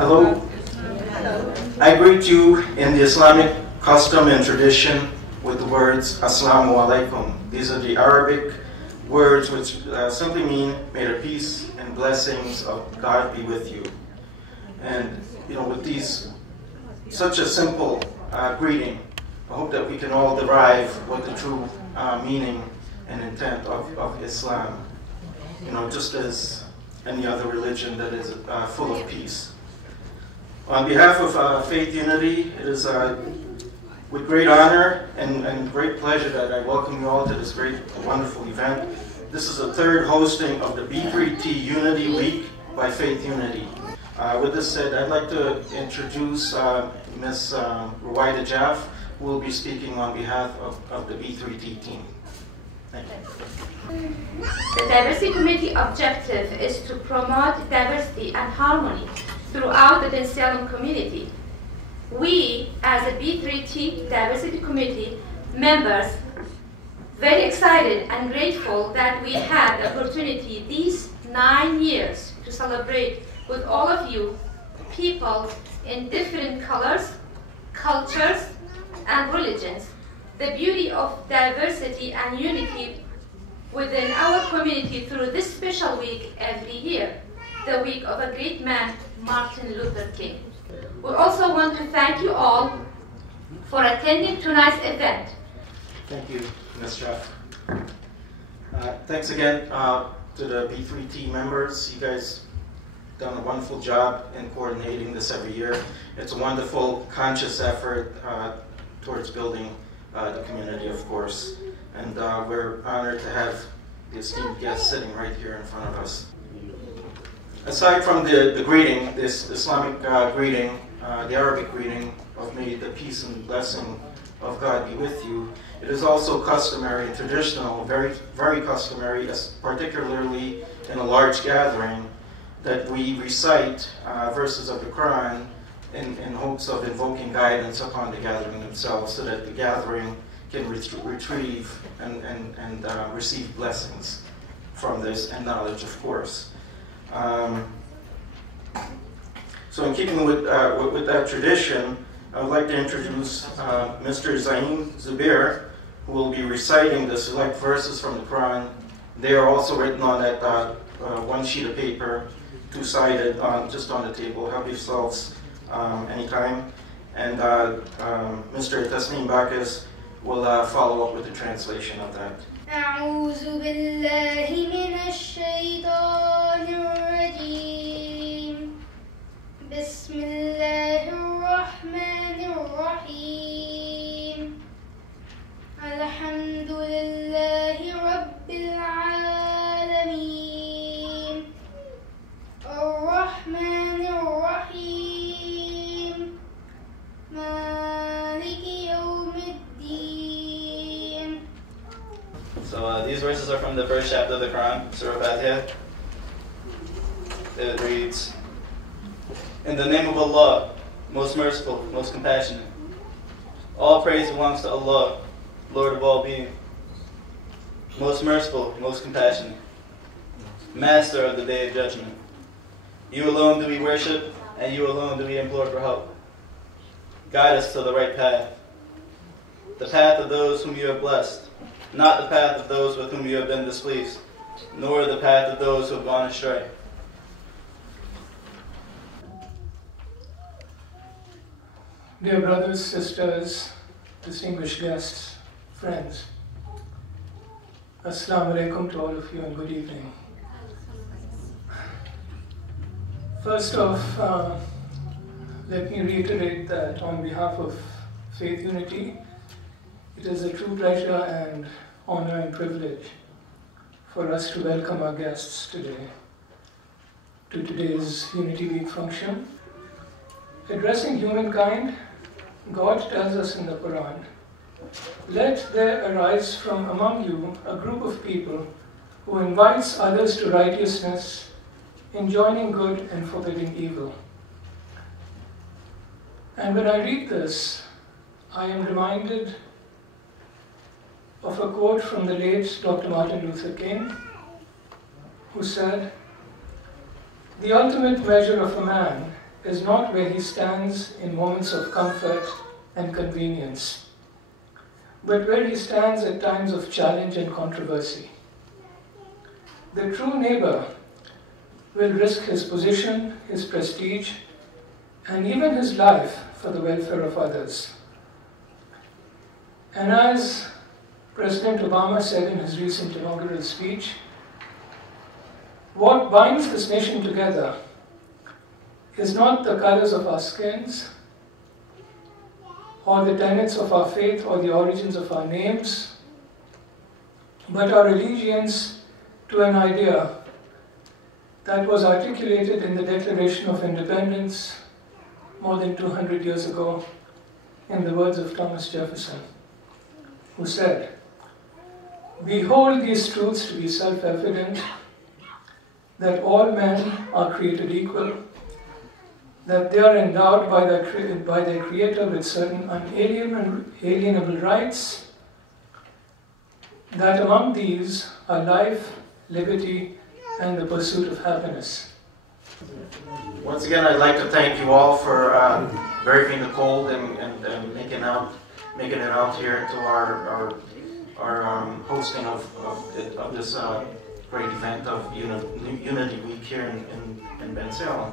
Hello. I greet you in the Islamic custom and tradition with the words Assalamu alaikum. These are the Arabic words which simply mean, may the peace and blessings of God be with you. And with such a simple greeting, I hope that we can all derive what the true meaning and intent of Islam, just as any other religion that is full of peace. On behalf of Faith Unity, it is with great honor and great pleasure that I welcome you all to this great, wonderful event. This is the third hosting of the B3T Unity Week by Faith Unity. With this said, I'd like to introduce Ms. Ruwaida Jaff, who will be speaking on behalf of the B3T team. Thank you. The Diversity Committee objective is to promote diversity and harmony throughout the Bensalem community. We, as a B3T Diversity Committee members, very excited and grateful that we had the opportunity these 9 years to celebrate with all of you, people in different colors, cultures, and religions, the beauty of diversity and unity within our community through this special week every year, the week of a great man, Martin Luther King. We also want to thank you all for attending tonight's event. Thank you, Ms. Jaff. Thanks again to the B3T members. You guys done a wonderful job in coordinating this every year. It's a wonderful, conscious effort towards building the community, of course. And we're honored to have the esteemed guests sitting right here in front of us. Aside from the greeting, this Islamic greeting, the Arabic greeting of may the peace and blessing of God be with you, it is also customary and traditional, very, very customary, particularly in a large gathering, that we recite verses of the Quran in hopes of invoking guidance upon the gathering themselves so that the gathering can retrieve and receive blessings from this and knowledge, of course. So in keeping with that tradition, I would like to introduce Mr. Zaim Zubair, who will be reciting the select verses from the Quran. They are also written on that one sheet of paper, two-sided, just on the table. Help yourselves anytime. And Mr. Tasneem Bacchus will follow up with the translation of that. أعوذ بالله من الشيطان الرجيم بسم الله الرحمن الرحيم الحمد لله رب العالمين الرحمن الرحيم مالك يوم الدين. So these verses are from the first chapter of the Quran, Surah Fatiha. It reads, in the name of Allah, most merciful, most compassionate. All praise belongs to Allah, Lord of all being. Most merciful, most compassionate. Master of the day of judgment. You alone do we worship, and you alone do we implore for help. Guide us to the right path. The path of those whom you have blessed. Not the path of those with whom you have been displeased, nor the path of those who have gone astray. Dear brothers, sisters, distinguished guests, friends, Assalamu alaikum to all of you and good evening. First off, let me reiterate that on behalf of Faith Unity, it is a true pleasure and honor and privilege for us to welcome our guests today to today's Unity Week function. Addressing humankind, God tells us in the Quran, let there arise from among you a group of people who invites others to righteousness, enjoining good and forbidding evil. And when I read this, I am reminded of a quote from the late Dr. Martin Luther King, who said, "The ultimate measure of a man is not where he stands in moments of comfort and convenience, but where he stands at times of challenge and controversy. The true neighbor will risk his position, his prestige, and even his life for the welfare of others. And as President Obama said in his recent inaugural speech, what binds this nation together is not the colors of our skins, or the tenets of our faith, or the origins of our names, but our allegiance to an idea that was articulated in the Declaration of Independence more than 200 years ago in the words of Thomas Jefferson, who said, "We hold these truths to be self-evident, that all men are created equal, that they are endowed by their Creator with certain unalienable rights, that among these are life, liberty, and the pursuit of happiness." Once again, I'd like to thank you all for braving the cold and making it out here to our hosting of this great event of Unity Week here in Bensalem.